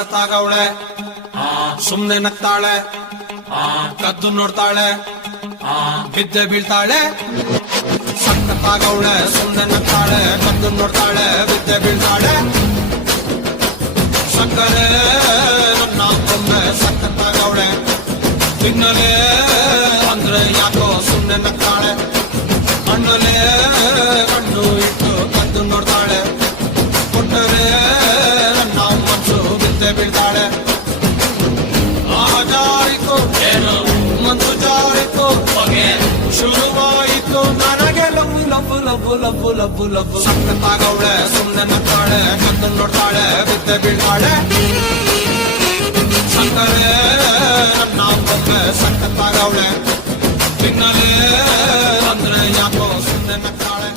ಸಖತ್ತಾಗವಳೆ ಸುಮ್ನೆ ನಗ್ತಾಳೆ ಕದ್ದು ನೋಡ್ತಾಳೆ ಬಿದ್ದೆ ಬೀಳ್ತಾಳೆ ಸಖತ್ತಾಗವಳೆ ಸುಮ್ನೆ ನಗ್ತಾಳೆ ಕದ್ದು ನೋಡ್ತಾಳೆ ಬಿದ್ದೆ ಬೀಳ್ತಾಳೆ ಸಕ್ಕರೆ ನನ್ನ ಒಮ್ಮೆ ಸಖತ್ತಾಗವಳೆ ತಿನ್ನಲೆ ಅಂದ್ರೆ ಯಾಕೋ ಸುಮ್ನೆ ನಗ್ತಾಳೆ ಕಣ್ಣಲೆ ಕಣ್ಣು ಇಟ್ಟು ಕದ್ದು ನೋಡ್ತಾಳೆ ಕೊಟ್ಟರೆ ನನ್ನ ಮನಸ್ಸು ಬಿದ್ದೆ ಬೀಳ್ತಾಳೆ ಜಾರಿತು ಏನು ಮನಸ್ಸು ಜಾರಿತು ಹೊಗೆ ಶುರುವಾಯಿತು ನನಗೆ ಲಬ್ಬು ಲಬ್ಬು ಲಬ್ಬು ಲಬ್ಬು ಲಬ್ಬು ಲಬ್ಬು ಸಖತ್ತಾಗವಳೆ ಸುಮ್ನೆ ನಗ್ತಾಳೆ ಕದ್ದು ನೋಡ್ತಾಳೆ ಬಿದ್ದೆ ಬೀಳ್ತಾಳೆ ಸಕ್ಕರೆ ನನ್ನ ಒಮ್ಮೆ ಸಖತ್ತಾಗವಳೆ ತಿನ್ನಲೆ ಅಂದ್ರೆ ಯಾಕೋ ಸುಮ್ನೆ ನಗ್ತಾಳೆ